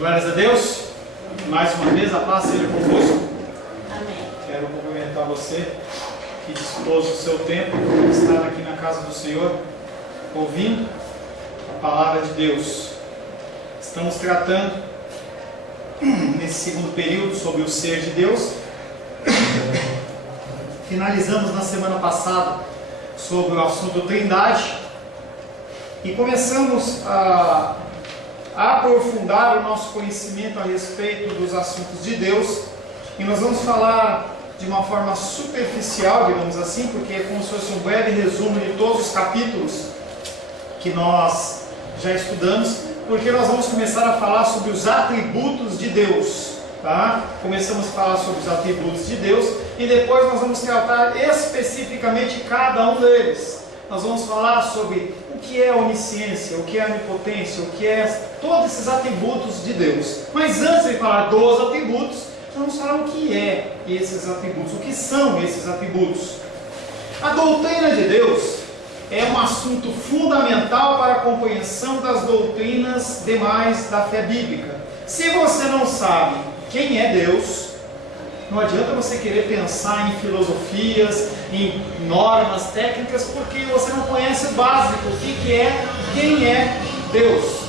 Glórias a Deus. Mais uma vez, a paz seja convosco. Amém. Quero cumprimentar você que dispôs o seu tempo para estar aqui na casa do Senhor, ouvindo a palavra de Deus. Estamos tratando, nesse segundo período, sobre o ser de Deus. Finalizamos na semana passada sobre o assunto Trindade e começamos a aprofundar o nosso conhecimento a respeito dos assuntos de Deus, e nós vamos falar de uma forma superficial, digamos assim, porque é como se fosse um breve resumo de todos os capítulos que nós já estudamos, porque nós vamos começar a falar sobre os atributos de Deus, tá? Começamos a falar sobre os atributos de Deus e depois nós vamos tratar especificamente cada um deles. Nós vamos falar sobre o que é a onisciência, o que é a onipotência, o que é todos esses atributos de Deus. Mas antes de falar dos atributos, vamos falar o que é esses atributos, o que são esses atributos. A doutrina de Deus é um assunto fundamental para a compreensão das doutrinas demais da fé bíblica. Se você não sabe quem é Deus, não adianta você querer pensar em filosofias, em normas técnicas, porque você não conhece o básico, o que é, quem é Deus.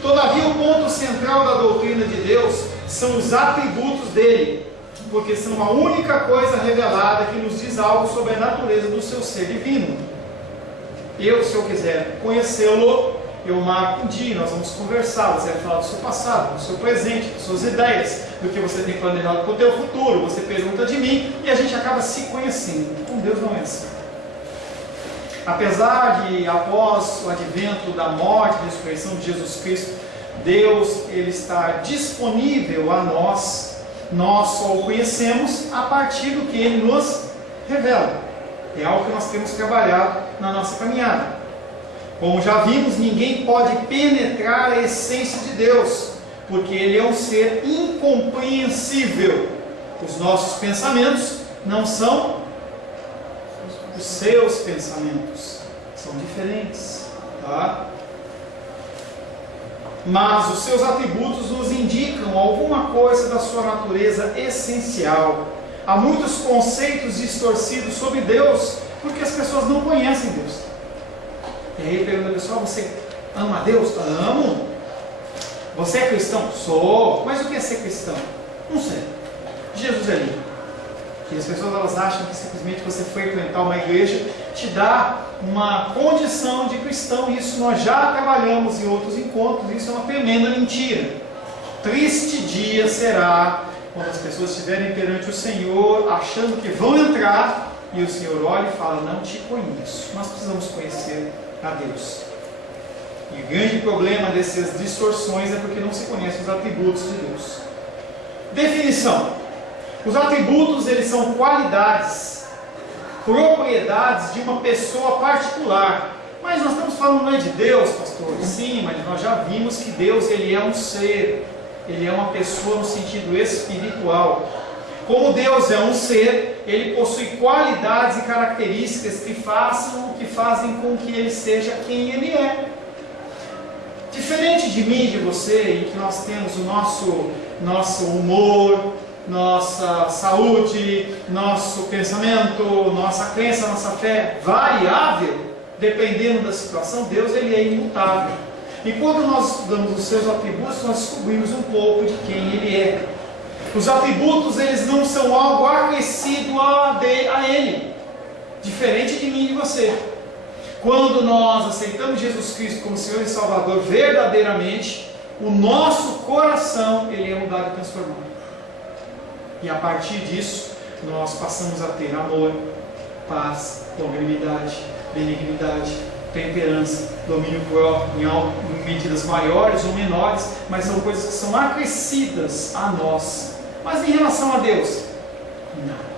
Todavia, o ponto central da doutrina de Deus são os atributos dele, porque são a única coisa revelada que nos diz algo sobre a natureza do seu ser divino. Se eu quiser conhecê-lo, eu marco um dia, nós vamos conversar, você vai falar do seu passado, do seu presente, das suas ideias, do que você tem planejado para o teu futuro, você pergunta de mim e a gente acaba se conhecendo. Com Deus não é assim. Apesar de, após o advento da morte e ressurreição de Jesus Cristo, Deus ele está disponível a nós, nós só o conhecemos a partir do que Ele nos revela. É algo que nós temos trabalhado na nossa caminhada. Como já vimos, ninguém pode penetrar a essência de Deus, porque Ele é um ser incompreensível. Os nossos pensamentos não são os seus pensamentos, são diferentes, tá? Mas os seus atributos nos indicam alguma coisa da sua natureza essencial. Há muitos conceitos distorcidos sobre Deus, porque as pessoas não conhecem Deus. E aí pergunta a pessoa: você ama a Deus? Amo. Você é cristão? Sou. Mas o que é ser cristão? Não sei. Jesus é livre. Que as pessoas elas acham que simplesmente você frequentar uma igreja te dá uma condição de cristão. Isso nós já trabalhamos em outros encontros. Isso é uma tremenda mentira. Triste dia será quando as pessoas estiverem perante o Senhor achando que vão entrar e o Senhor olha e fala: não te conheço. Nós precisamos conhecer a Deus. E o grande problema dessas distorções é porque não se conhecem os atributos de Deus. Definição: os atributos eles são qualidades, propriedades de uma pessoa particular. Mas nós estamos falando não é de Deus, pastor? Sim, mas nós já vimos que Deus ele é um ser, ele é uma pessoa no sentido espiritual. Como Deus é um ser, ele possui qualidades e características que fazem com que ele seja quem ele é. Diferente de mim e de você, em que nós temos o nosso humor, nossa saúde, nosso pensamento, nossa crença, nossa fé variável, dependendo da situação, Deus ele é imutável. E quando nós estudamos os seus atributos, nós descobrimos um pouco de quem ele é. Os atributos eles não são algo acrescido a ele, diferente de mim e de você. Quando nós aceitamos Jesus Cristo como Senhor e Salvador verdadeiramente, o nosso coração ele é mudado e transformado. E a partir disso, nós passamos a ter amor, paz, longanimidade, benignidade, temperança, domínio próprio, em medidas maiores ou menores, mas são coisas que são acrescidas a nós. Mas em relação a Deus, não.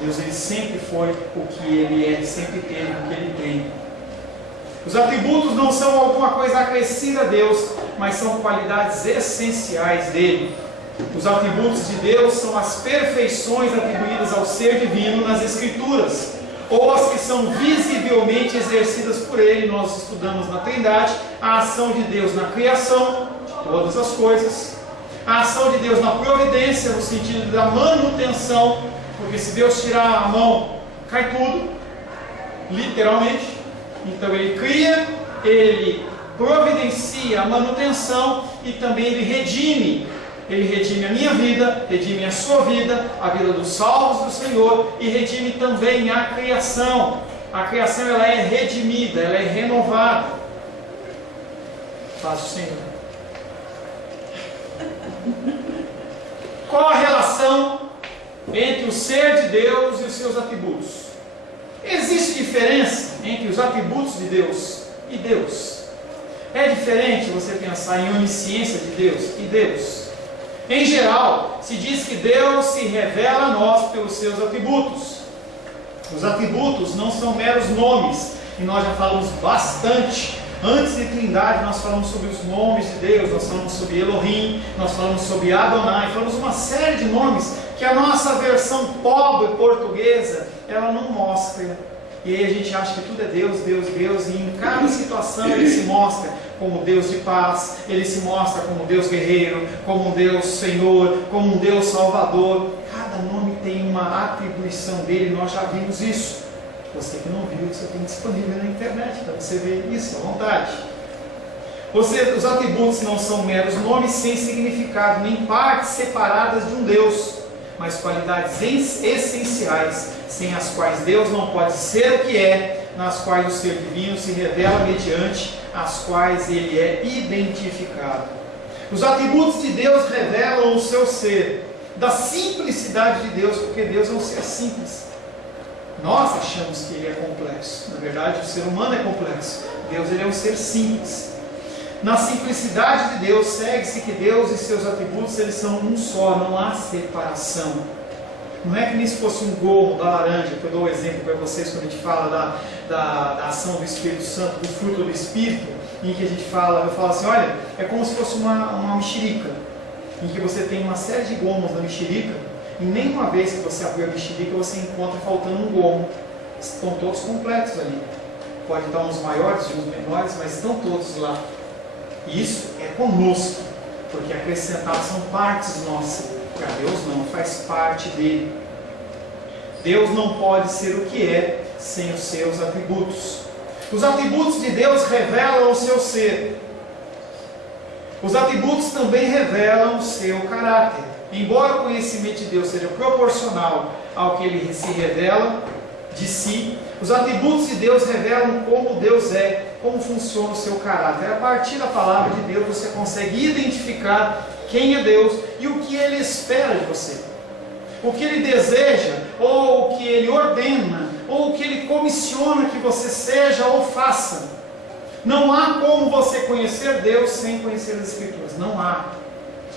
Deus ele sempre foi o que ele é, sempre teve o que ele tem. Os atributos não são alguma coisa acrescida a Deus, mas são qualidades essenciais dele. Os atributos de Deus são as perfeições atribuídas ao ser divino nas Escrituras, ou as que são visivelmente exercidas por ele. Nós estudamos na Trindade a ação de Deus na criação, todas as coisas. A ação de Deus na providência, no sentido da manutenção, porque se Deus tirar a mão, cai tudo, literalmente. Então Ele cria, Ele providencia a manutenção e também Ele redime. Ele redime a minha vida, redime a sua vida, a vida dos salvos do Senhor, e redime também a criação. A criação, ela é redimida, ela é renovada. Faz o Senhor. Qual a relação entre o ser de Deus e os seus atributos? Existe diferença entre os atributos de Deus e Deus? É diferente você pensar em onisciência de Deus e Deus? Em geral, se diz que Deus se revela a nós pelos seus atributos. Os atributos não são meros nomes, e nós já falamos bastante. Antes de Trindade, nós falamos sobre os nomes de Deus, nós falamos sobre Elohim, nós falamos sobre Adonai, falamos uma série de nomes que a nossa versão pobre portuguesa, ela não mostra. E aí a gente acha que tudo é Deus, Deus, Deus, e em cada situação Ele se mostra como Deus de paz, Ele se mostra como Deus guerreiro, como um Deus Senhor, como um Deus Salvador. Cada nome tem uma atribuição dele, nós já vimos isso. Você que não viu, isso tem disponível na internet, para você ver isso à vontade. Os atributos não são meros nomes sem significado, nem partes separadas de um Deus, mas qualidades essenciais, sem as quais Deus não pode ser o que é, nas quais o ser divino se revela mediante as quais ele é identificado. Os atributos de Deus revelam o seu ser, da simplicidade de Deus, porque Deus é um ser simples. Nós achamos que ele é complexo, na verdade o ser humano é complexo, Deus ele é um ser simples. Na simplicidade de Deus, segue-se que Deus e seus atributos eles são um só, não há separação. Não é que nem se fosse um gomo da laranja, que eu dou um exemplo para vocês quando a gente fala da ação do Espírito Santo, do fruto do Espírito, em que eu falo assim, olha, é como se fosse uma mexerica, em que você tem uma série de gomos na mexerica, e nenhuma vez que você abrir a mexerica você encontra faltando um gomo. Estão todos completos ali. Pode estar uns maiores e uns menores, mas estão todos lá. Isso é conosco, porque acrescentados são partes nossas. Para Deus não, faz parte dele. Deus não pode ser o que é sem os seus atributos. Os atributos de Deus revelam o seu ser. Os atributos também revelam o seu caráter. Embora o conhecimento de Deus seja proporcional ao que ele se revela de si, os atributos de Deus revelam como Deus é, como funciona o seu caráter. A partir da palavra de Deus você consegue identificar quem é Deus e o que Ele espera de você. O que Ele deseja, ou o que Ele ordena, ou o que Ele comissiona que você seja ou faça. Não há como você conhecer Deus sem conhecer as Escrituras. Não há.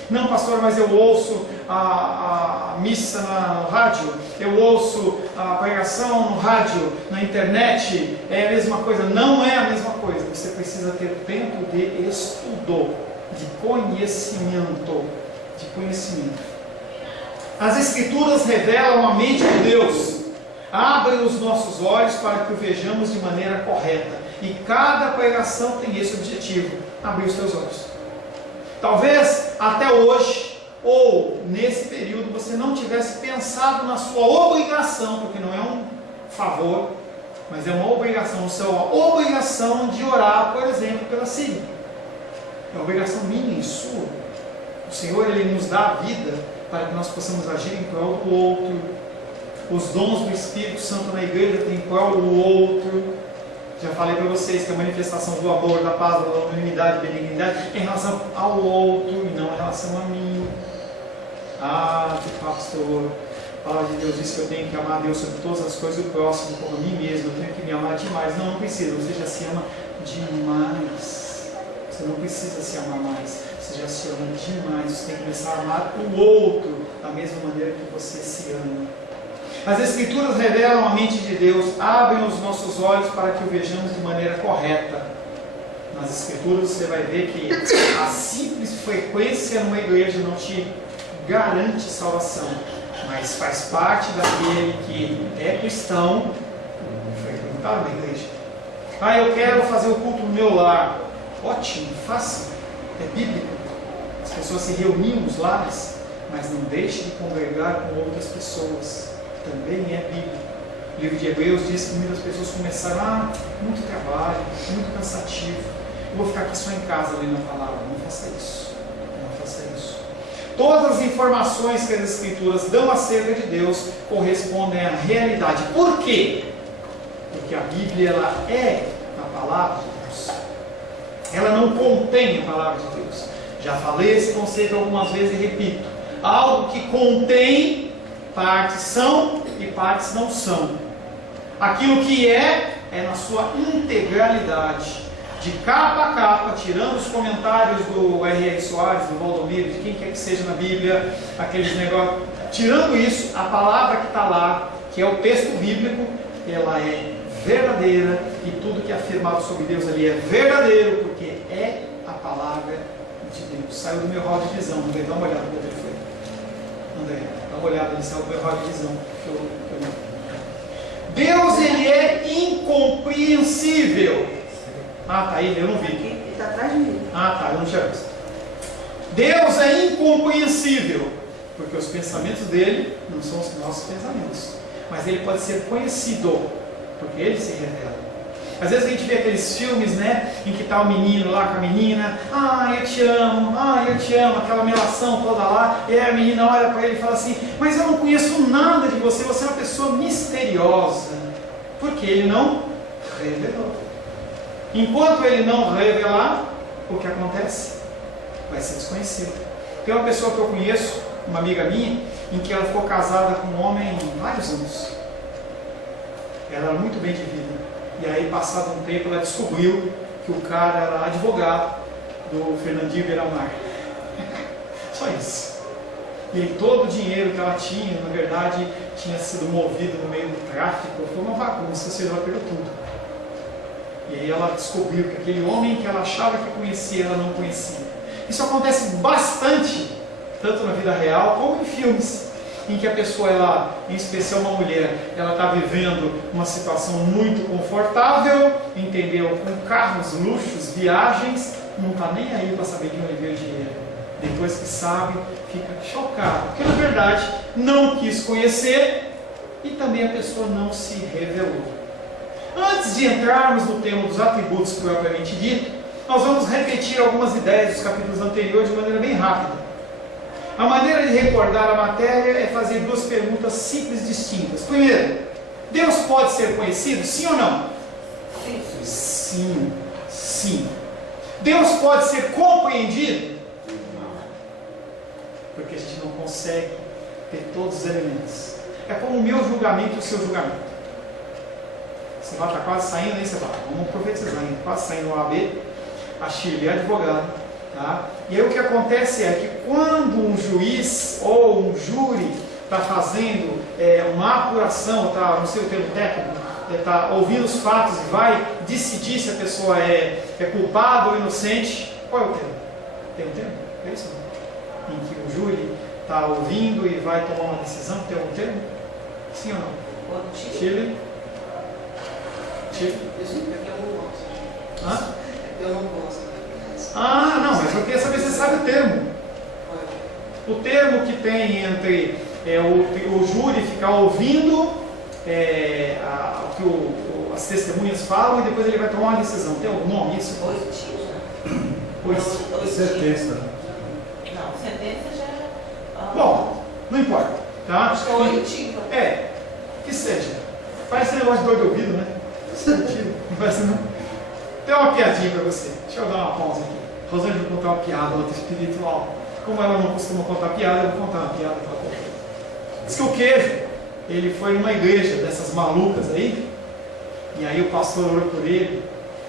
Não, pastor, mas eu ouço a missa no rádio, eu ouço a pregação no rádio, na internet, é a mesma coisa. Não é a mesma coisa. Você precisa ter tempo de estudo, de conhecimento. As Escrituras revelam a mente de Deus, abrem os nossos olhos para que o vejamos de maneira correta. E cada pregação tem esse objetivo: abrir os teus olhos. Talvez até hoje, ou nesse período, você não tivesse pensado na sua obrigação, porque não é um favor, mas é uma obrigação, sua obrigação de orar, por exemplo, pela Síria. É uma obrigação minha e sua. O Senhor, Ele nos dá a vida para que nós possamos agir em prol do outro. Os dons do Espírito Santo na igreja têm em prol do outro. Já falei para vocês que a manifestação do amor, da paz, da unanimidade, da benignidade é em relação ao outro e não em relação a mim. Ah, que pastor, a palavra de Deus diz que eu tenho que amar a Deus sobre todas as coisas e o próximo como a mim mesmo. Eu tenho que me amar demais. Não, não precisa, você já se ama demais. Você não precisa se amar mais, você já se ama demais. Você tem que começar a amar o outro da mesma maneira que você se ama. As Escrituras revelam a mente de Deus, abrem os nossos olhos para que o vejamos de maneira correta. Nas Escrituras você vai ver que a simples frequência numa igreja não te garante salvação, mas faz parte daquele que é cristão frequentar uma igreja. Ah, eu quero fazer o culto no meu lar. Ótimo, faça. É bíblico. pessoas se reuniam nos lares, mas não deixe de congregar com outras pessoas. Também é Bíblia. O livro de Hebreus diz que muitas pessoas começaram, muito trabalho, muito cansativo. Eu vou ficar aqui só em casa lendo a palavra. Não faça isso. Não faça isso. Todas as informações que as Escrituras dão acerca de Deus correspondem à realidade. Por quê? Porque a Bíblia ela é a palavra de Deus. Ela não contém a palavra de Deus. Já falei esse conceito algumas vezes e repito. Algo que contém, partes são e partes não são. Aquilo que é na sua integralidade. De capa a capa, tirando os comentários do R.R. Soares, do Valdomiro, de quem quer que seja na Bíblia, aqueles negócios. Tirando isso, a palavra que está lá, que é o texto bíblico, ela é verdadeira, e tudo que é afirmado sobre Deus ali é verdadeiro, porque é a palavra de Deus. Saiu do meu rol de visão, André, dá uma olhada no que ele foi. André, dá uma olhada, ele saiu do meu rol de visão. Deus, ele é incompreensível. Ah, tá aí, eu não vi. Ele está atrás de mim. Ah, tá, eu não tinha visto. Deus é incompreensível, porque os pensamentos dele não são os nossos pensamentos. Mas ele pode ser conhecido, porque ele se revela. Às vezes a gente vê aqueles filmes, né, em que está o menino lá com a menina, eu te amo, aquela melação toda lá, e aí a menina olha para ele e fala assim, mas eu não conheço nada de você, você é uma pessoa misteriosa, porque ele não revelou. Enquanto ele não revelar, o que acontece? Vai ser desconhecido. Tem uma pessoa que eu conheço, uma amiga minha, em que ela ficou casada com um homem vários anos. Ela era muito bem de vida. E aí, passado um tempo, ela descobriu que o cara era advogado do Fernandinho Beiramar. Só isso. E aí, todo o dinheiro que ela tinha, na verdade, tinha sido movido no meio do tráfico. Foi uma bagunça, ou seja, ela perdeu tudo. E aí ela descobriu que aquele homem que ela achava que conhecia, ela não conhecia. Isso acontece bastante, tanto na vida real como em filmes, em que a pessoa, ela, em especial uma mulher, ela está vivendo uma situação muito confortável, entendeu? Com carros, luxos, viagens, não está nem aí para saber de onde veio o dinheiro. Depois que sabe, fica chocado, porque na verdade não quis conhecer e também a pessoa não se revelou. Antes de entrarmos no tema dos atributos propriamente dito, nós vamos repetir algumas ideias dos capítulos anteriores de maneira bem rápida. A maneira de recordar a matéria é fazer duas perguntas simples distintas. Primeiro, Deus pode ser conhecido? Sim ou não? Sim. Sim. Deus pode ser compreendido? Não. Porque a gente não consegue ter todos os elementos. É como o meu julgamento e o seu julgamento. Você vai estar quase saindo, aí você vai, vamos profetizar, quase saindo no AB, a Shirley é advogada, tá? E aí o que acontece é que quando um juiz ou um júri está fazendo uma apuração, tá, não sei o termo técnico, está ouvindo os fatos e vai decidir se a pessoa é culpada ou inocente, qual é o termo? Tem um termo? É isso? Em que o júri está ouvindo e vai tomar uma decisão, tem algum termo? Sim ou não? Shirley? Eu não gosto. Não, mas eu queria saber se você sabe o termo. O termo que tem entre o júri ficar ouvindo o que as testemunhas falam e depois ele vai tomar uma decisão. Tem algum nome isso? Sentença. Não, sentença já é. Bom, não importa. Tá? Acho que é oitiva. Que seja. Parece negócio de dor de ouvido, né? Sentido. Não parece não. Tem uma piadinha para você. Deixa eu dar uma pausa aqui. Rosângela vai contar uma piada, outra espiritual. Como ela não costuma contar piada, eu vou contar uma piada para ela. Diz que o queijo, ele foi numa igreja dessas malucas aí, e aí o pastor orou por ele,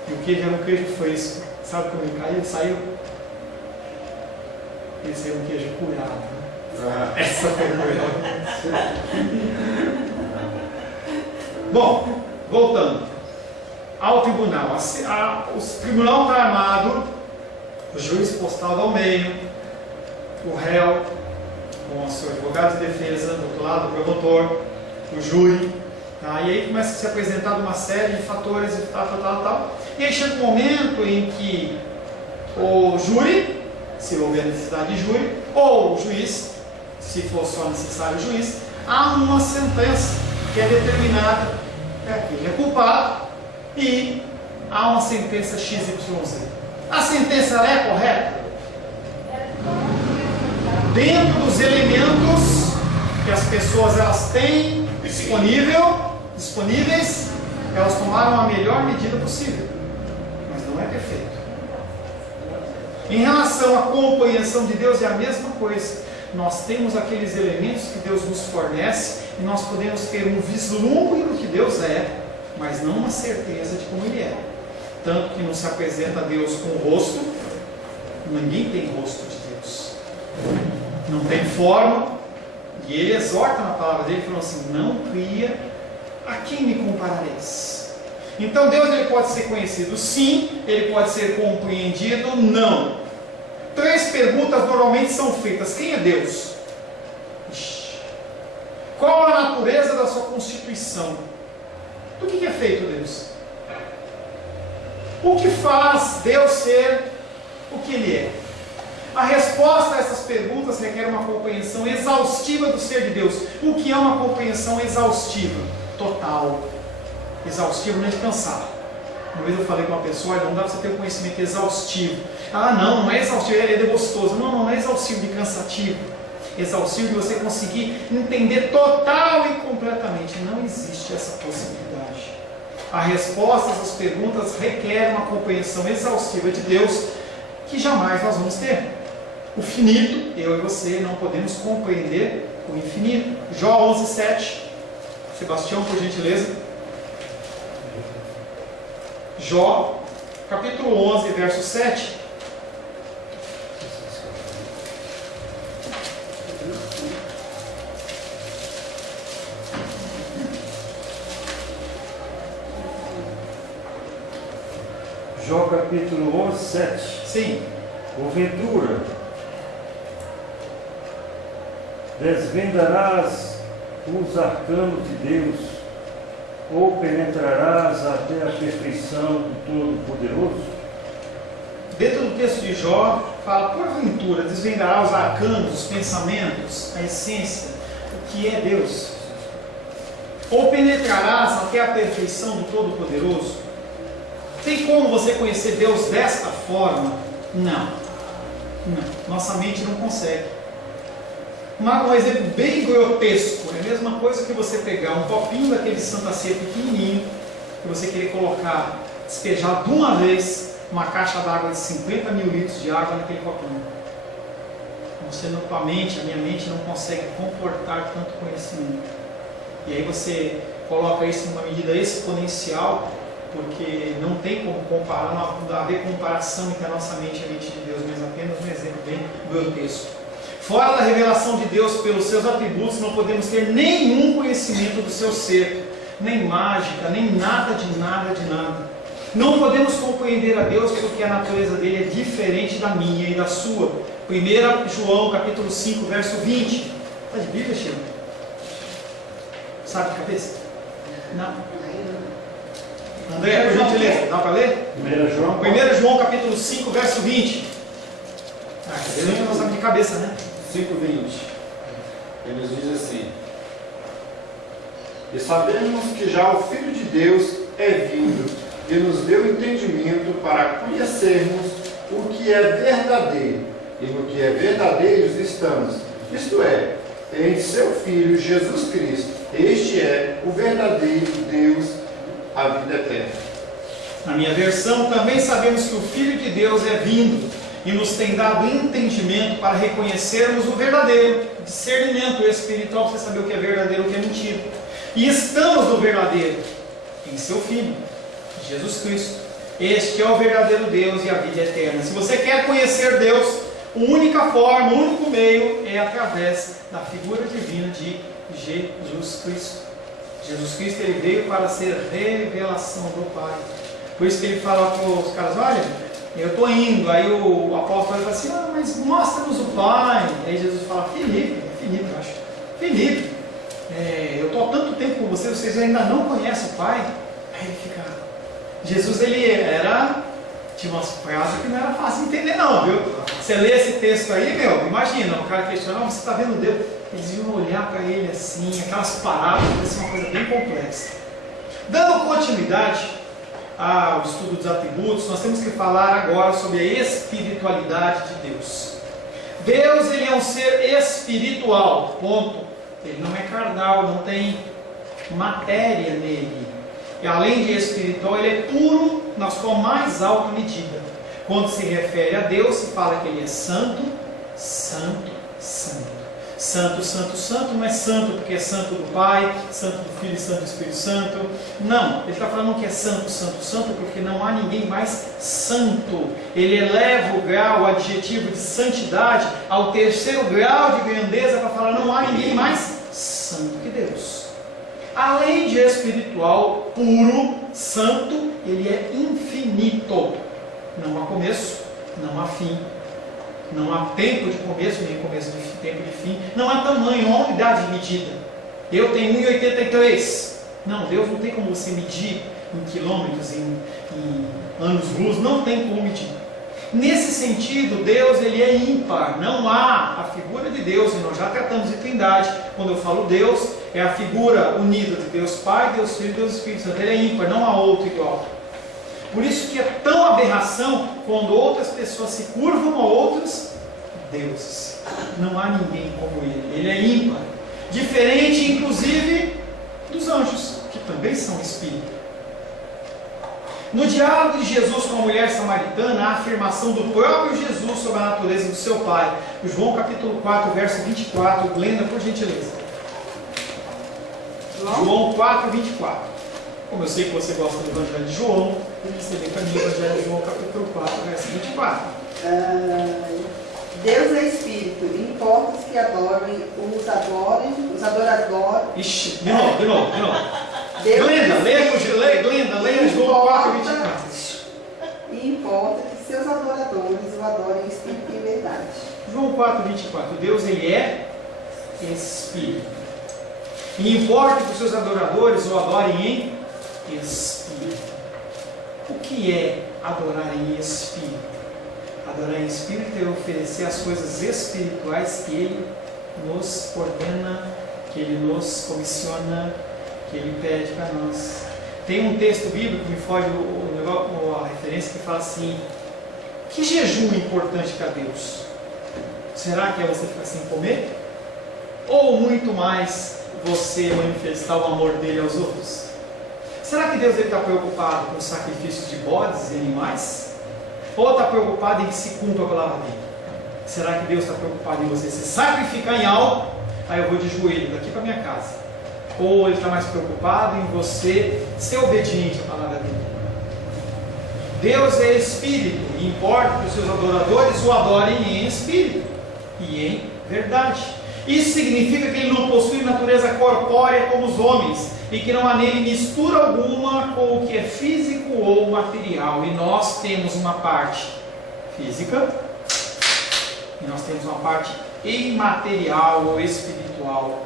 e o queijo era um queijo fresco. Sabe como ele caiu? Ele saiu. Ele saiu um queijo curado. Né? Essa foi curada. Bom, voltando ao tribunal. O tribunal está armado, o juiz postado ao meio, o réu, com o seu advogado de defesa, do outro lado o promotor, o júri, tá? E aí começa a se apresentar uma série de fatores e tal. E aí chega um momento em que o júri se houver necessidade de júri, ou o juiz, se for só necessário o juiz, há uma sentença que é determinada, aquele é culpado, e há uma sentença XYZ. A sentença ela é correta? Dentro dos elementos que as pessoas elas têm disponíveis, elas tomaram a melhor medida possível, mas não é perfeito. Em relação à compreensão de Deus é a mesma coisa. Nós temos aqueles elementos que Deus nos fornece e nós podemos ter um vislumbre do que Deus é, mas não uma certeza de como Ele é. Tanto que não se apresenta a Deus com o rosto, ninguém tem rosto de Deus, não tem forma, e Ele exorta na palavra dele, falando assim: não cria, a quem me comparareis? Então Deus ele pode ser conhecido sim, Ele pode ser compreendido não. 3 perguntas normalmente são feitas: quem é Deus? Qual a natureza da sua constituição? Do que é feito Deus? O que faz Deus ser o que Ele é? A resposta a essas perguntas requer uma compreensão exaustiva do ser de Deus. O que é uma compreensão exaustiva? Total. Exaustivo não é de cansar. Uma vez eu falei com uma pessoa: não dá para você ter um conhecimento exaustivo. Ah, não é exaustivo, ele é gostoso. Não é exaustivo de cansativo. Exaustivo de você conseguir entender total e completamente. Não existe essa possibilidade. A resposta a essas perguntas requer uma compreensão exaustiva de Deus que jamais nós vamos ter. O finito, eu e você não podemos compreender o infinito. Jó 11:7. Sebastião, por gentileza. Jó, capítulo 11, verso 7. Jó capítulo 11, 7. Sim. Porventura, desvendarás os arcanos de Deus, ou penetrarás até a perfeição do Todo-Poderoso? Dentro do texto de Jó, fala: porventura desvendará os arcanos, os pensamentos, a essência, o que é Deus? Ou penetrarás até a perfeição do Todo-Poderoso? Tem como você conhecer Deus desta forma? Não. Nossa mente não consegue. Um exemplo bem grotesco, é a mesma coisa que você pegar um copinho daquele Santa Ceia pequenininho, e você querer colocar, despejar de uma vez uma caixa d'água de 50 mil litros de água naquele copinho. Você, na tua mente, a minha mente não consegue comportar tanto conhecimento. E aí você coloca isso numa medida exponencial, porque não tem como comparar, não haver comparação entre a nossa mente e a mente de Deus, mas apenas um exemplo bem grotesco. Fora da revelação de Deus pelos seus atributos, não podemos ter nenhum conhecimento do seu ser, nem mágica, nem nada de nada de nada. Não podemos compreender a Deus porque a natureza dele é diferente da minha e da sua. 1 João capítulo 5, verso 20. Está de Bíblia, Chico? Sabe de cabeça? Não. André, por gentileza, dá para ler? 1 João capítulo 5, verso 20. Ele não sabe de cabeça, né? 5:20. Ele nos diz assim: e sabemos que já o Filho de Deus é vindo e nos deu entendimento para conhecermos o que é verdadeiro, e no que é verdadeiro estamos, isto é, em seu Filho Jesus Cristo. Este é o verdadeiro Deus, a vida eterna. Na minha versão, também sabemos que o Filho de Deus é vindo e nos tem dado entendimento para reconhecermos o verdadeiro, discernimento espiritual para você saber o que é verdadeiro e o que é mentira. E estamos no verdadeiro, em seu Filho, Jesus Cristo. Este é o verdadeiro Deus e a vida eterna. Se você quer conhecer Deus, a única forma, o único meio é através da figura divina de Jesus Cristo. Jesus Cristo ele veio para ser revelação do Pai. Por isso que ele fala para os caras: olha, eu estou indo. Aí o apóstolo fala assim: ah, mas mostra-nos o Pai. Aí Jesus fala: Filipe, eu acho. Filipe, eu estou há tanto tempo com vocês ainda não conhecem o Pai. Aí ele fica... Jesus ele era tinha umas frases que não era fácil de entender não, viu? Você lê esse texto aí, imagina, o cara questionando, você está vendo Deus? Eles iam olhar para ele assim, aquelas parábolas, parece uma coisa bem complexa. Dando continuidade ao estudo dos atributos, nós temos que falar agora sobre a espiritualidade de Deus. Deus, ele é um ser espiritual, ponto. Ele não é carnal, não tem matéria nele. E além de espiritual, ele é puro na sua mais alta medida. Quando se refere a Deus, se fala que ele é santo, santo, santo. Santo, santo, santo, não é santo porque é santo do Pai, santo do Filho e santo do Espírito Santo. Não, ele está falando que é santo, santo, santo porque não há ninguém mais santo. Ele eleva o grau, o adjetivo de santidade ao terceiro grau de grandeza para falar não há ninguém mais santo que Deus. Além de espiritual, puro, santo, ele é infinito. Não há começo, não há fim. Não há tempo de começo, nem começo de tempo de fim. Não há tamanho, não há unidade de medida. Eu tenho 1,83. Não, Deus não tem como você medir em quilômetros, em anos-luz. Não tem como medir. Nesse sentido, Deus ele é ímpar. Não há a figura de Deus, e nós já tratamos de trindade. Quando eu falo Deus, é a figura unida de Deus Pai, Deus Filho e Deus Espírito Santo. Ele é ímpar, não há outro igual. Por isso que é tão aberração quando outras pessoas se curvam a outros deuses. Não há ninguém como ele. Ele é ímpar. Diferente, inclusive, dos anjos, que também são espíritos. No diálogo de Jesus com a mulher samaritana, há a afirmação do próprio Jesus sobre a natureza do seu Pai. João capítulo 4, verso 24. Glenda, por gentileza. João 4, 24. Como eu sei que você gosta do Evangelho de João, você vê para mim o Evangelho de João, capítulo 4, verso 24. Deus é Espírito, importa os que adorem, os adoradores. Ixi, de novo. Glenda, leia João 4, 24. E importa que seus adoradores o adorem em Espírito e em verdade. João 4, 24. Deus, ele é Espírito. E importa que os seus adoradores o adorem em Espírito. O que é adorar em Espírito? Adorar em Espírito é oferecer as coisas espirituais que Ele nos ordena, que Ele nos comissiona, que Ele pede para nós. Tem um texto bíblico que me foge a referência que fala assim: que jejum é importante para Deus? Será que é você ficar sem comer? Ou muito mais você manifestar o amor dele aos outros? Será que Deus está preocupado com o sacrifício de bodes e animais? Ou está preocupado em que se cumpra a palavra dele? Será que Deus está preocupado em você se sacrificar em algo? Aí eu vou de joelho daqui para minha casa. Ou ele está mais preocupado em você ser obediente à palavra dele? Deus é Espírito e importa que os seus adoradores o adorem em Espírito e em verdade. Isso significa que ele não possui natureza corpórea como os homens e que não há nele mistura alguma com o que é físico ou material. E nós temos uma parte física e nós temos uma parte imaterial ou espiritual.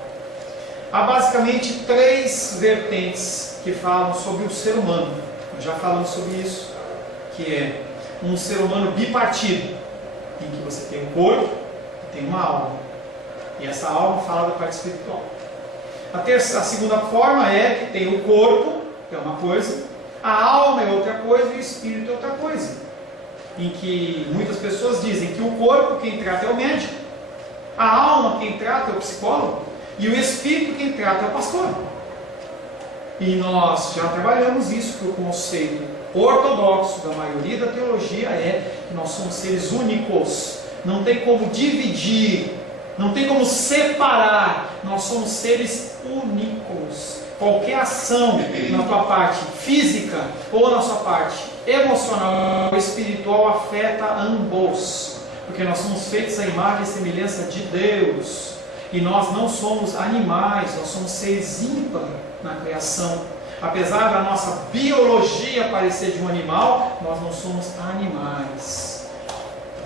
Há basicamente 3 vertentes que falam sobre o ser humano. Nós já falamos sobre isso, que é um ser humano bipartido, em que você tem um corpo e tem uma alma. E essa alma fala da parte espiritual. A segunda forma é que tem o corpo, que é uma coisa, a alma é outra coisa e o espírito é outra coisa. Em que muitas pessoas dizem que o corpo quem trata é o médico, a alma quem trata é o psicólogo e o espírito quem trata é o pastor. E nós já trabalhamos isso, que o conceito ortodoxo da maioria da teologia é que nós somos seres únicos, não tem como dividir, não tem como separar, nós somos seres únicos. Qualquer ação na tua parte física ou na sua parte emocional ou espiritual afeta ambos, porque nós somos feitos à imagem e semelhança de Deus, e nós não somos animais, nós somos seres ímpares na criação. Apesar da nossa biologia parecer de um animal, nós não somos animais.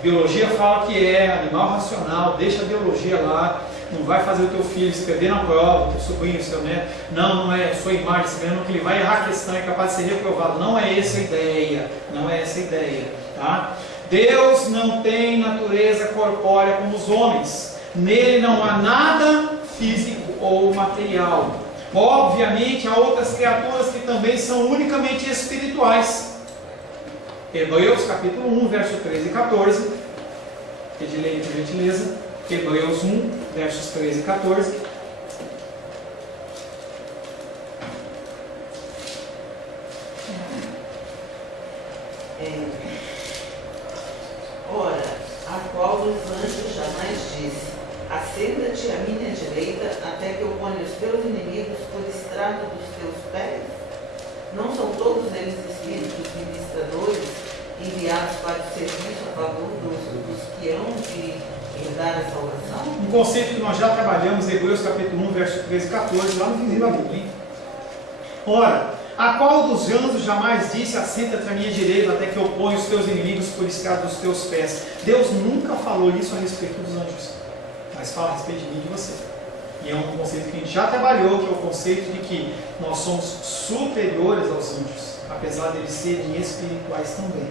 Biologia fala que é animal racional, deixa a biologia lá, não vai fazer o teu filho se perder na prova, o teu sobrinho, o seu neto. Não é sua imagem, sabendo que ele vai errar a questão, é capaz de ser reprovado. Não é essa a ideia, não é essa a ideia, tá? Deus não tem natureza corpórea como os homens, nele não há nada físico ou material. Obviamente há outras criaturas que também são unicamente espirituais. Hebreus capítulo 1, verso 13 e 14. Pedi ler por gentileza. Hebreus 1, versos 13 e 14. Ora, a qual dos anjos jamais disse: assenta-te à minha direita, até que eu ponha os teus inimigos por estrado dos teus pés? Não são todos eles espíritos ministradores, enviados para o serviço a favor dos que hão de herdar a salvação? Um conceito que nós já trabalhamos, Hebreus capítulo 1, verso 13 e 14, lá no finzinho da Bíblia. Ora, a qual dos anjos jamais disse: assenta-te à minha direita, até que eu ponha os teus inimigos por estrado dos teus pés? Deus nunca falou isso a respeito dos anjos, mas fala a respeito de mim e de você. E é um conceito que a gente já trabalhou, que é o conceito de que nós somos superiores aos anjos, apesar de eles serem espirituais também.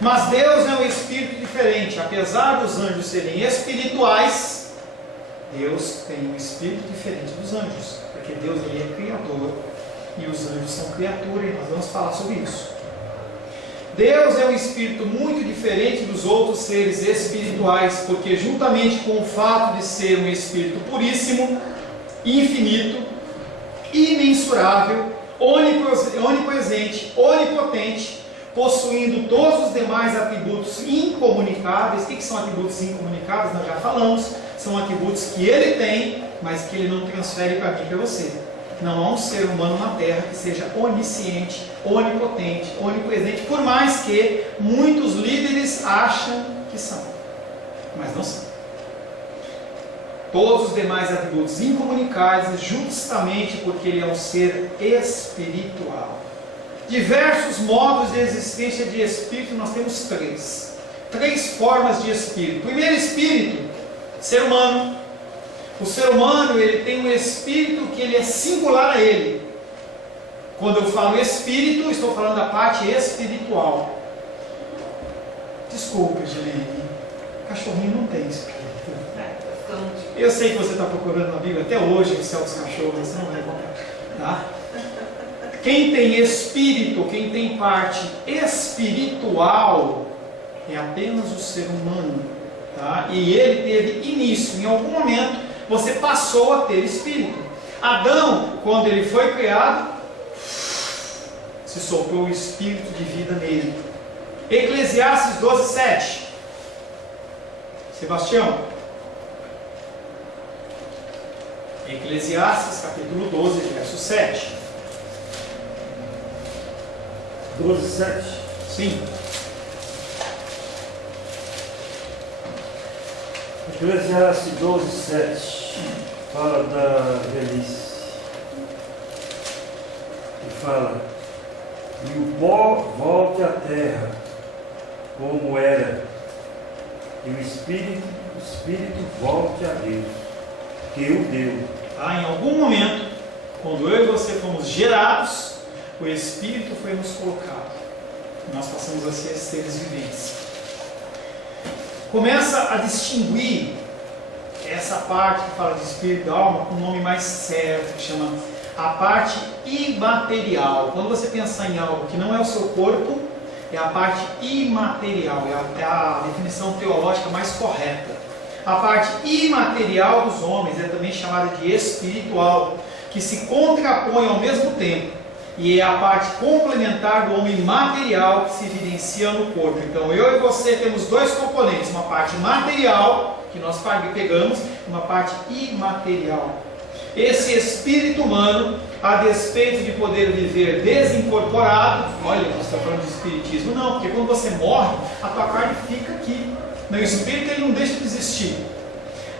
Mas Deus é um espírito diferente. Apesar dos anjos serem espirituais, Deus tem um espírito diferente dos anjos, porque Deus ele é criador e os anjos são criatura, e nós vamos falar sobre isso. Deus é um espírito muito diferente dos outros seres espirituais, porque juntamente com o fato de ser um espírito puríssimo, infinito, imensurável, onipresente, onipotente, possuindo todos os demais atributos incomunicáveis. O que são atributos incomunicáveis? Nós já falamos. São atributos que ele tem, mas que ele não transfere para mim e para você. Não há um ser humano na Terra que seja onisciente, onipotente, onipresente, por mais que muitos líderes acham que são, mas não são. Todos os demais atributos incomunicáveis, justamente porque ele é um ser espiritual. Diversos modos de existência de espírito, nós temos três formas de espírito. Primeiro espírito, ser humano. O ser humano ele tem um espírito que ele é singular a ele. Quando eu falo espírito, estou falando da parte espiritual. Desculpe, Juliane, cachorrinho não tem espírito. Eu sei que você está procurando na Bíblia até hoje o céu dos cachorros, você não vai encontrar, tá? Quem tem espírito, quem tem parte espiritual, é apenas o ser humano, tá? E ele teve início, em algum momento você passou a ter espírito. Adão, quando ele foi criado, se soprou o espírito de vida nele. Eclesiastes 12, 7. Sebastião. Eclesiastes capítulo 12, verso 7. 12, 7. Sim. Eclesiastes 12, 7 fala da velhice. E fala: e o pó volte à terra, como era, e o espírito volte a Deus, que o deu. Em algum momento, quando eu e você fomos gerados, o Espírito foi nos colocado. Nós passamos a ser seres viventes. Começa a distinguir essa parte que fala de espírito e da alma com um nome mais certo, que chama a parte imaterial. Quando você pensar em algo que não é o seu corpo, é a parte imaterial, é a definição teológica mais correta. A parte imaterial dos homens é também chamada de espiritual, que se contrapõe ao mesmo tempo, e é a parte complementar do homem material que se evidencia no corpo. Então eu e você temos dois componentes, uma parte material, que nós pegamos, e uma parte imaterial. Esse espírito humano, a despeito de poder viver desincorporado, olha, você está falando de espiritismo, não, porque quando você morre, a tua carne fica aqui. O espírito ele não deixa de existir.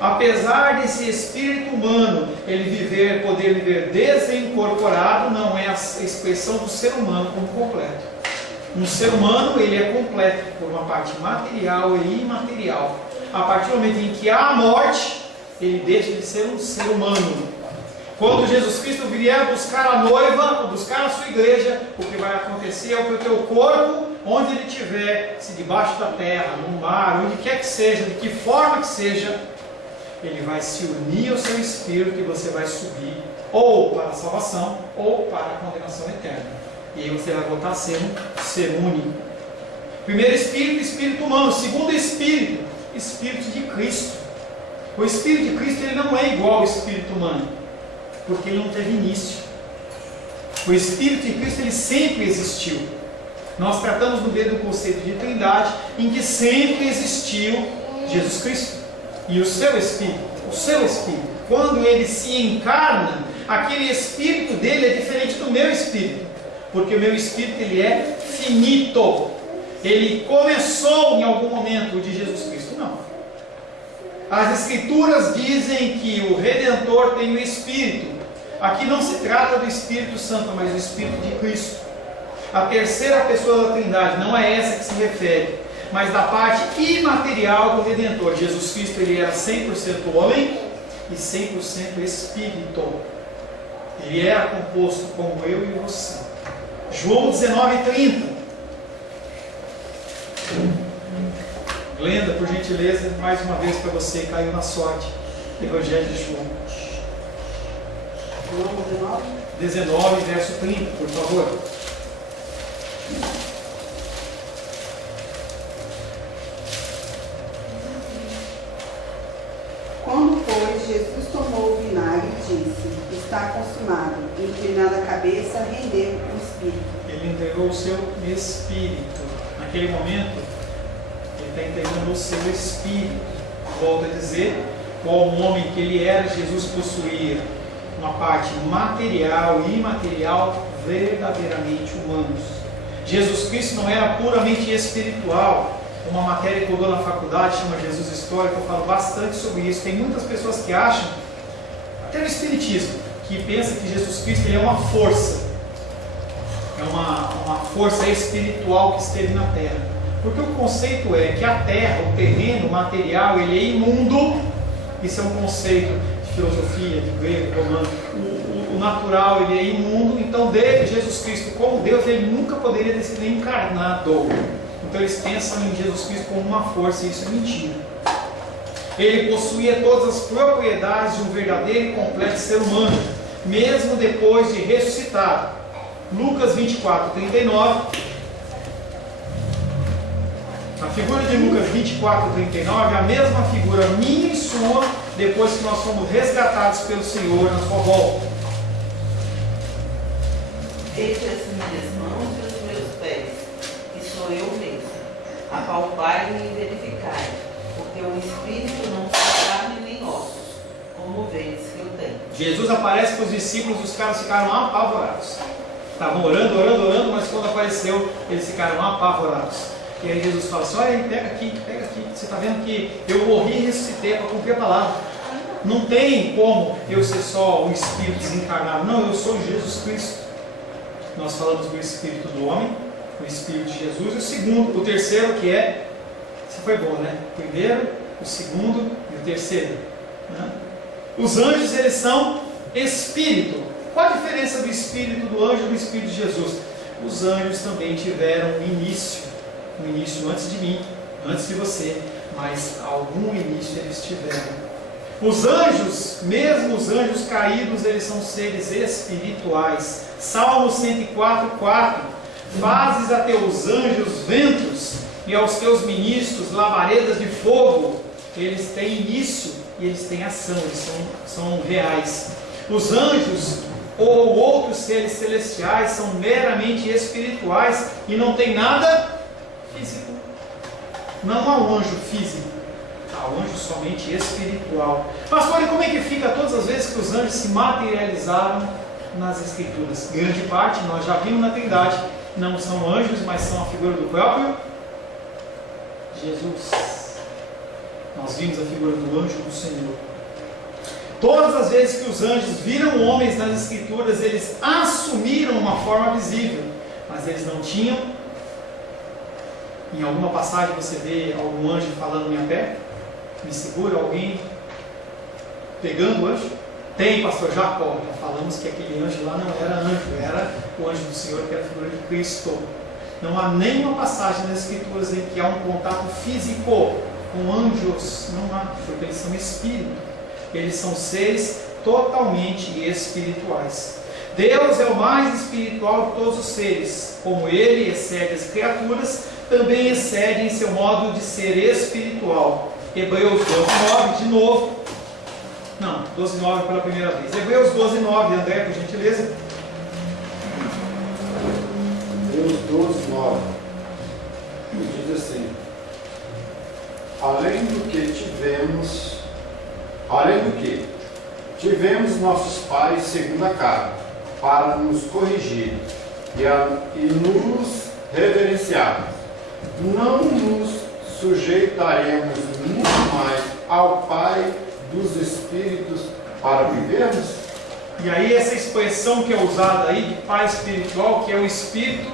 Apesar desse espírito humano ele poder viver desincorporado, não é a expressão do ser humano como completo. Um ser humano, ele é completo por uma parte material e imaterial. A partir do momento em que há a morte, ele deixa de ser um ser humano. Quando Jesus Cristo vier buscar a noiva, ou buscar a sua igreja, o que vai acontecer é que o teu corpo, onde ele estiver, se debaixo da terra, no mar, onde quer que seja, de que forma que seja, ele vai se unir ao seu espírito e você vai subir ou para a salvação ou para a condenação eterna. E aí você vai voltar a ser um ser único. Primeiro espírito, espírito humano. Segundo espírito, espírito de Cristo. O espírito de Cristo ele não é igual ao espírito humano, porque ele não teve início. O espírito de Cristo ele sempre existiu. Nós tratamos no dedo do conceito de trindade, em que sempre existiu Jesus Cristo e o seu espírito. O seu espírito, quando ele se encarna, aquele espírito dele é diferente do meu espírito, porque o meu espírito ele é finito. Ele começou em algum momento. O de Jesus Cristo não. As Escrituras dizem que o Redentor tem o Espírito. Aqui não se trata do Espírito Santo, mas do Espírito de Cristo. A terceira pessoa da Trindade, não é essa que se refere, mas da parte imaterial do Redentor. Jesus Cristo ele era 100% homem e 100% Espírito. Ele era composto como eu e você. João 19:30. Glenda, por gentileza, mais uma vez para você, caiu na sorte. Evangelho de João. João 19, verso 30, por favor. Quando, pois, Jesus tomou o vinagre e disse: está consumado, e inclinando a cabeça, rendeu o Espírito. Ele entregou o seu Espírito. Naquele momento, ele está entregando o seu Espírito. Volto a dizer, como homem que ele era, Jesus possuía uma parte material e imaterial verdadeiramente humanos. Jesus Cristo não era puramente espiritual. Uma matéria que eu dou na faculdade chama Jesus Histórico, eu falo bastante sobre isso. Tem muitas pessoas que acham, até no Espiritismo, que pensam que Jesus Cristo ele é uma força. É uma força espiritual que esteve na Terra. Porque o conceito é que a Terra, o terreno, o material, ele é imundo. Isso é um conceito de filosofia, de grego, romano. O natural, ele é imundo. Então, Jesus Cristo, como Deus, ele nunca poderia ter sido encarnado. Então eles pensam em Jesus Cristo como uma força, e isso é mentira. Ele possuía todas as propriedades de um verdadeiro e completo ser humano, mesmo depois de ressuscitado. Lucas 24:39. A figura de Lucas 24:39 é a mesma figura minha e sua, depois que nós fomos resgatados pelo Senhor na sua volta. Veja as minhas mãos e os meus pés, que sou eu mesmo. Apalpai-me e verificai, porque o Espírito não são carne nem ossos, como vedes que eu tenho. Jesus aparece para os discípulos, os caras ficaram apavorados. Estavam orando, mas quando apareceu, eles ficaram apavorados. E aí Jesus fala assim: olha, pega aqui, você está vendo que eu morri e ressuscitei para cumprir a palavra. Não tem como eu ser só o Espírito desencarnado. Não, eu sou Jesus Cristo. Nós falamos do Espírito do homem, o Espírito de Jesus, e o terceiro que é, isso foi bom, né? O primeiro, o segundo e o terceiro, né? Os anjos, eles são Espírito. Qual a diferença do Espírito do anjo e do Espírito de Jesus? Os anjos também tiveram um início antes de mim, antes de você, mas algum início eles tiveram. Os anjos, mesmo os anjos caídos, eles são seres espirituais. Salmo 104:4. Fazes a teus anjos ventos e aos teus ministros labaredas de fogo. Eles têm início e eles têm ação, eles são reais. Os anjos ou outros seres celestiais são meramente espirituais e não tem nada físico. Não há um anjo físico, há um anjo somente espiritual. Pastor, e como é que fica todas as vezes que os anjos se materializaram nas Escrituras? Grande parte, nós já vimos na Trindade, não são anjos, mas são a figura do próprio Jesus. Nós vimos a figura do anjo do Senhor. Todas as vezes que os anjos viram homens nas Escrituras, eles assumiram uma forma visível, mas eles não tinham Em alguma passagem você vê algum anjo falando minha pé? Me segura alguém pegando o anjo? Tem, pastor Jacó. Já falamos que aquele anjo lá não era anjo, era o anjo do Senhor, que era a figura de Cristo. Não há nenhuma passagem nas Escrituras em que há um contato físico com anjos. Não há, porque eles são espírito. Eles são seres totalmente espirituais. Deus é o mais espiritual de todos os seres. Como Ele excede as criaturas, também excede em seu modo de ser espiritual. Hebreus 12:9, de novo. Não, 12:9 pela primeira vez. Hebreus 12:9, André, por gentileza. Hebreus 12:9 diz assim: além do que tivemos nossos pais segundo a carne, para nos corrigir e nos reverenciarmos, não nos sujeitaremos muito mais ao Pai dos Espíritos para vivermos? E aí essa expressão que é usada aí de Pai espiritual, que é o Espírito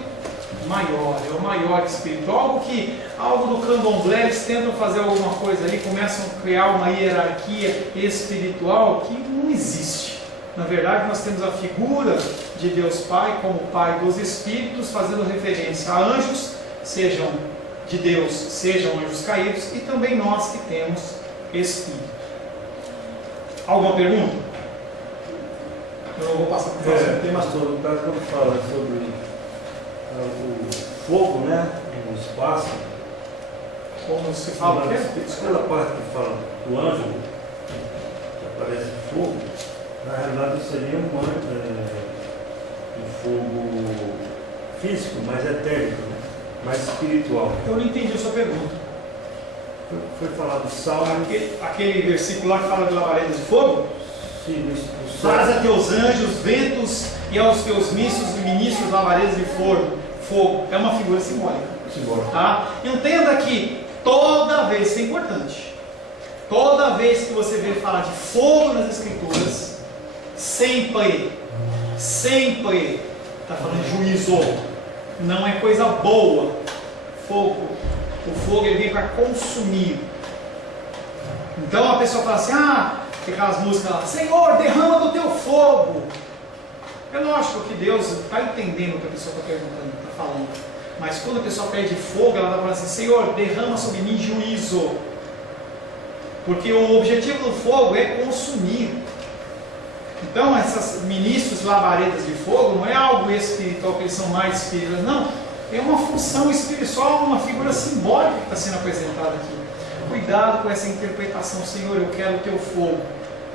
maior, é o maior Espírito, algo do candomblé, eles tentam fazer alguma coisa ali, começam a criar uma hierarquia espiritual que não existe. Na verdade, nós temos a figura de Deus Pai como Pai dos Espíritos, fazendo referência a anjos, sejam de Deus, sejam anjos caídos, e também nós que temos Espírito. Alguma pergunta? Eu não vou passar para o próximo tema. Pastor, no caso, quando fala sobre o fogo, né, no espaço, Como se fala o quê? aquela parte que fala do anjo, que aparece fogo, na realidade seria um fogo físico, mais etérico, né? Mais espiritual. Eu não entendi a sua pergunta. Foi falado salmo. Aquele versículo lá que fala de labaredas de fogo? Sim, Faz a teus anjos ventos e aos teus ministros labaredas de fogo. É uma figura simbólica. Tá? Entenda que toda vez, isso é importante, toda vez que você vê falar de fogo nas Escrituras, sempre está falando de juízo. Não é coisa boa. Fogo. O fogo ele vem para consumir. Então a pessoa fala assim, tem aquelas músicas lá, Senhor, derrama do teu fogo. É lógico que Deus está entendendo o que a pessoa está perguntando, está falando. Mas quando a pessoa pede fogo, ela está falando assim, Senhor, derrama sobre mim juízo. Porque o objetivo do fogo é consumir. Então essas ministros labaredas de fogo não é algo espiritual, que eles são mais espirituais, não. É uma função espiritual, uma figura simbólica que está sendo apresentada aqui. Cuidado com essa interpretação, Senhor, eu quero o teu fogo.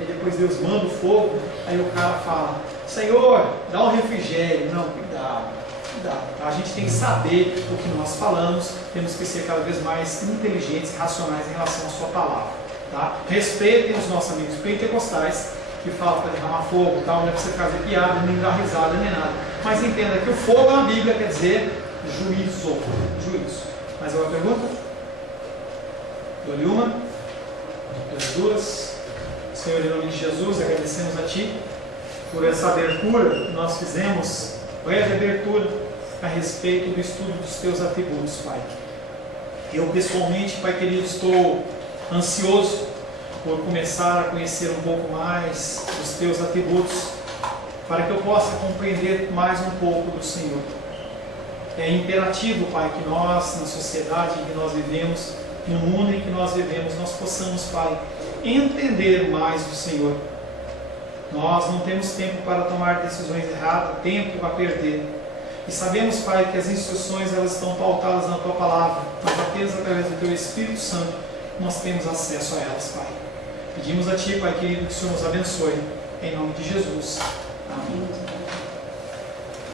E depois Deus manda o fogo, aí o cara fala, Senhor, dá um refrigério. Não, cuidado. Tá? A gente tem que saber o que nós falamos, temos que ser cada vez mais inteligentes e racionais em relação à sua palavra. Tá? Respeitem os nossos amigos pentecostais, que falam para derramar fogo e tal, não é para você fazer piada, nem dar risada, nem nada. Mas entenda que o fogo na Bíblia quer dizer juízo. Mais alguma pergunta? Dou-lhe uma. Duas. Senhor, em nome de Jesus, agradecemos a Ti por essa abertura que nós fizemos, breve abertura a respeito do estudo dos Teus atributos, Pai. Eu pessoalmente, Pai querido, estou ansioso por começar a conhecer um pouco mais dos Teus atributos, para que eu possa compreender mais um pouco do Senhor. É imperativo, Pai, que nós, na sociedade em que nós vivemos, no mundo em que nós vivemos, nós possamos, Pai, entender mais do Senhor. Nós não temos tempo para tomar decisões erradas, tempo a perder. E sabemos, Pai, que as instruções elas estão pautadas na Tua Palavra, mas apenas através do Teu Espírito Santo nós temos acesso a elas, Pai. Pedimos a Ti, Pai querido, que o Senhor nos abençoe. Em nome de Jesus. Amém.